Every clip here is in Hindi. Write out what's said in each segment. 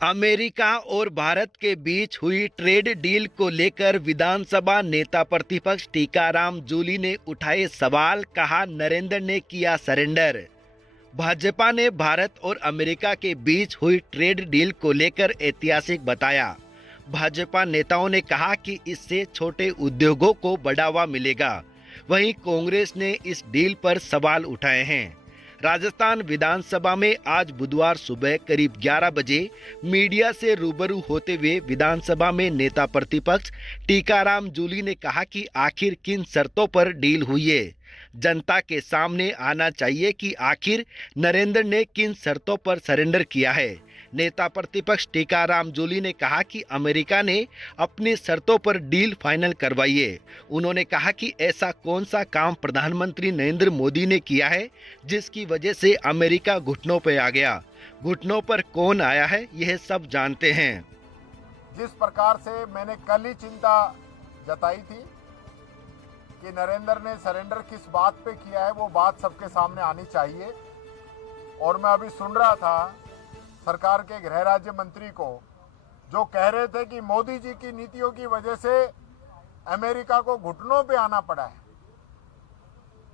अमेरिका और भारत के बीच हुई ट्रेड डील को लेकर विधानसभा नेता प्रतिपक्ष टीकाराम जूली ने उठाए सवाल। कहा, नरेंद्र ने किया सरेंडर। भाजपा ने भारत और अमेरिका के बीच हुई ट्रेड डील को लेकर ऐतिहासिक बताया। भाजपा नेताओं ने कहा कि इससे छोटे उद्योगों को बढ़ावा मिलेगा। वहीं कांग्रेस ने इस डील पर सवाल उठाए हैं। राजस्थान विधानसभा में आज बुधवार सुबह करीब 11 बजे मीडिया से रूबरू होते हुए विधानसभा में नेता प्रतिपक्ष टीकाराम जूली ने कहा कि आखिर किन शर्तों पर डील हुई है। जनता के सामने आना चाहिए कि आखिर नरेंद्र ने किन शर्तों पर सरेंडर किया है। नेता प्रतिपक्ष टीकाराम जूली ने कहा कि अमेरिका ने अपनी शर्तों पर डील फाइनल करवाई है। उन्होंने कहा कि ऐसा कौन सा काम प्रधानमंत्री नरेंद्र मोदी ने किया है जिसकी वजह से अमेरिका घुटनों पर आ गया। घुटनों पर कौन आया है, यह सब जानते हैं। जिस प्रकार से मैंने कल ही चिंता जताई थी कि नरेंद्र ने सरेंडर किस बात पे किया है, वो बात सबके सामने आनी चाहिए। और मैं अभी सुन रहा था सरकार के गृह राज्य मंत्री को, जो कह रहे थे कि मोदी जी की नीतियों की वजह से अमेरिका को घुटनों पे आना पड़ा है।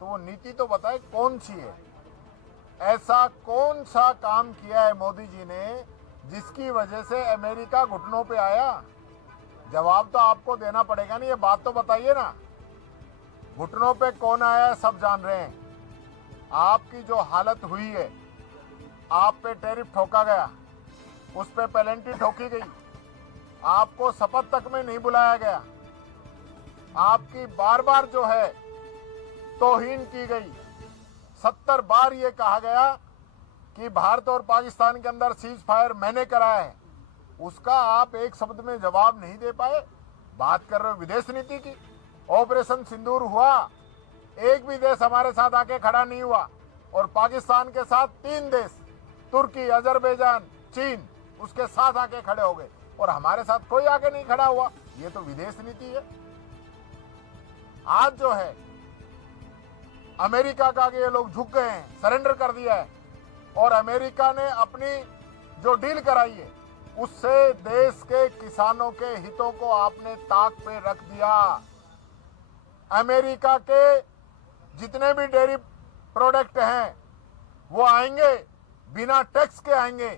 तो वो नीति तो बताए कौन सी है, ऐसा कौन सा काम किया है मोदी जी ने जिसकी वजह से अमेरिका घुटनों पे आया। जवाब तो आपको देना पड़ेगा ना, ये बात तो बताइए ना। घुटनों पे कौन आया है सब जान रहे हैं। आपकी जो हालत हुई है, आप पे टैरिफ ठोका गया, उस पे पेनल्टी ठोकी गई, आपको शपथ तक में नहीं बुलाया गया, आपकी बार बार जो है तौहीन की गई। 70 बार ये कहा गया कि भारत और पाकिस्तान के अंदर सीज फायर मैंने कराया है, उसका आप एक शब्द में जवाब नहीं दे पाए। बात कर रहे हो विदेश नीति की। ऑपरेशन सिंदूर हुआ, एक भी देश हमारे साथ आके खड़ा नहीं हुआ, और पाकिस्तान के साथ 3 देश, तुर्की, अजरबैजान, चीन, उसके साथ आके खड़े हो गए, और हमारे साथ कोई आके नहीं खड़ा हुआ। ये तो विदेश नीति है। आज जो है अमेरिका का आगे ये लोग झुक गए हैं, सरेंडर कर दिया है, और अमेरिका ने अपनी जो डील कराई है उससे देश के किसानों के हितों को आपने ताक पे रख दिया। अमेरिका के जितने भी डेयरी प्रोडक्ट हैं वो आएंगे, बिना टैक्स के आएंगे,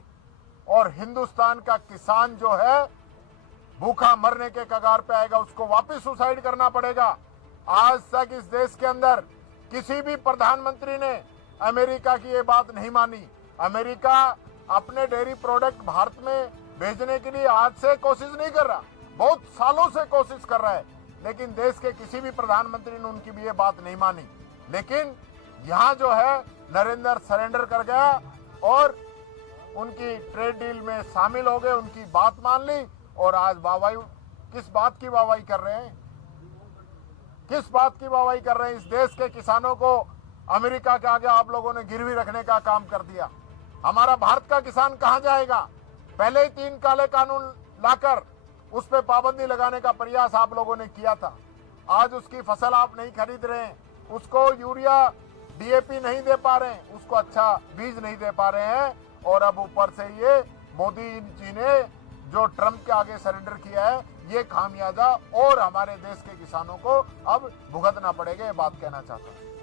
और हिंदुस्तान का किसान जो है भूखा मरने के कगार पे आएगा, उसको वापस सुसाइड करना पड़ेगा। आज तक इस देश के अंदर किसी भी प्रधानमंत्री ने अमेरिका की ये बात नहीं मानी। अमेरिका अपने डेयरी प्रोडक्ट भारत में भेजने के लिए आज से कोशिश नहीं कर रहा, बहुत सालों से कोशिश कर रहा है, लेकिन देश के किसी भी प्रधानमंत्री ने उनकी भी ये बात नहीं मानी। लेकिन यहाँ जो है नरेंद्र सरेंडर कर गया और उनकी ट्रेड डील में शामिल हो गए, उनकी बात मान ली, और आज वाहवाही, किस बात की वाहवाही कर रहे हैं, किस बात की वाहवाही कर रहे हैं। इस देश के किसानों को अमेरिका के आगे आप लोगों ने गिरवी रखने का काम कर दिया। हमारा भारत का किसान कहां जाएगा। पहले ही 3 काले कानून लाकर उस पर पाबंदी लगाने का प्रयास आप लोगों ने किया था। आज उसकी फसल आप नहीं खरीद रहे हैं, उसको यूरिया डीएपी नहीं दे पा रहे हैं, उसको अच्छा बीज नहीं दे पा रहे हैं, और अब ऊपर से ये मोदी जी ने जो ट्रंप के आगे सरेंडर किया है, ये खामियाजा और हमारे देश के किसानों को अब भुगतना पड़ेगा। ये बात कहना चाहता हूँ।